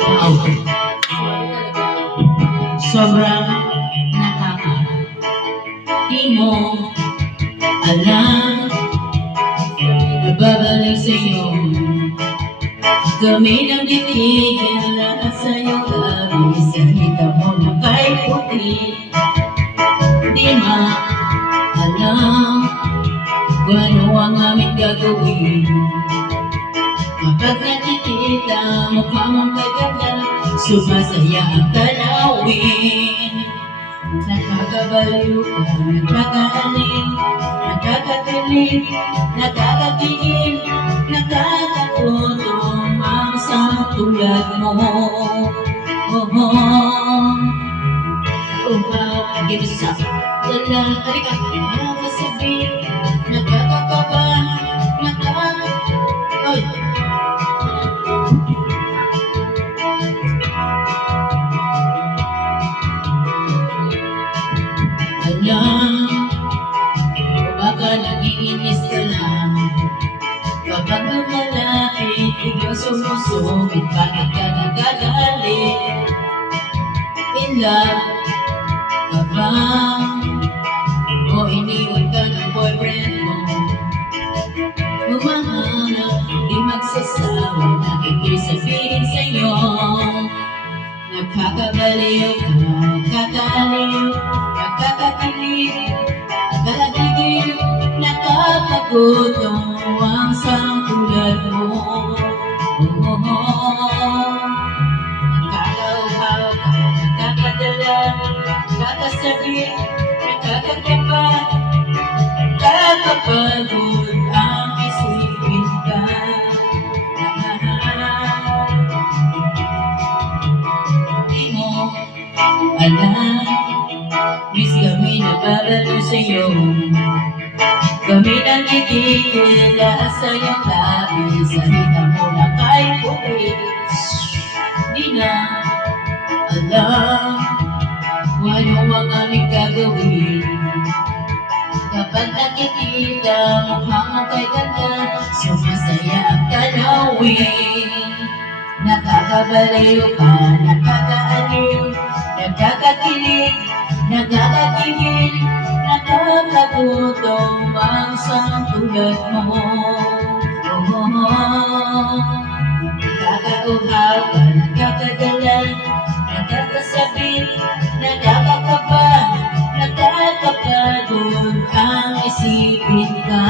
Wow. Sobrang nakaka. Di mo alam, nababalik sa'yo. Kami ng titigil lahat sa'yo labi. Sa hita mo na kay puti. Di alam kung ano ang aming gagawin. Kapag nakikita mukha mong kaganda, sumasaya ang tanawin. Nakakabaliw ka, nakakaaling, nakakatilig, nakakatingin, nakakatutong ang sa tulad mo. Oh, oh, umaw, kinusap, dala, halika, nakasabing, nakakakaba, oy. Alam, baka nag-iinis ka lang kapag lumalapit, ikaw sumusumit, bakit ka nagagalit? In love ka ba? O iniwan ka ng boyfriend mo? Humahanap, di magsasawa, nakikisabihin sa'yo. Nakakabaliw ka, nakakaaliw, nakakakilig, nakakagigil, nakakagutom ang tulad mo. Oh, oh, oh. Nakakauhaw ka, nakakadala, nakakasabi, nakakakaba, nakakapagod ang isipin ka. Di mo alam, miss kami nababalo sa'yo. Kami nagigigil lahat sa iyong labi. Sa hita mo na kay puti. Di alam kung ano ang aming gagawin. Kapag nakikita mukha mo kay ganda, sumasaya ang tanawin. Nakakabaliw ka, nakakaaliw, nakakakilig, nakakakigil, nakakagutom ang tulad mo. Oh, oh, oh. Nakakauhaw ka, nakakadala, nakakasabi, nakakakaba, nakakapagod ang isipin ka.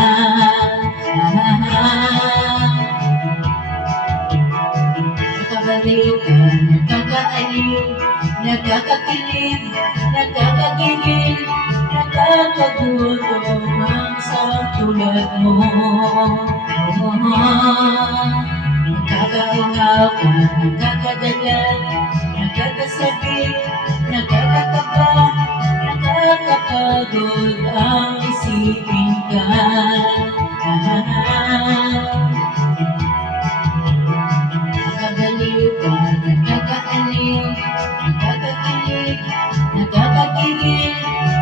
Nakakabaliw ka, nakakaaliw, nakakakilig, nakakagigil, nakakagutom ang tulad mo. Oh, oh, oh. Nakakauhaw ka, nakakadala, nakakasabi, nakakakaba, nakakapagod ang isipin ka. Nakakabaliw ka, nakakaaliw, nakakakilig, nakakakigil,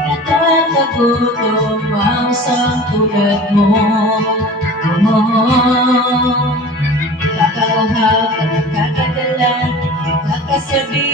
nakakagutom ang tulad mo. Oh, oh, oh. Nakakauhaw ka, nakakadala, nakakasabi,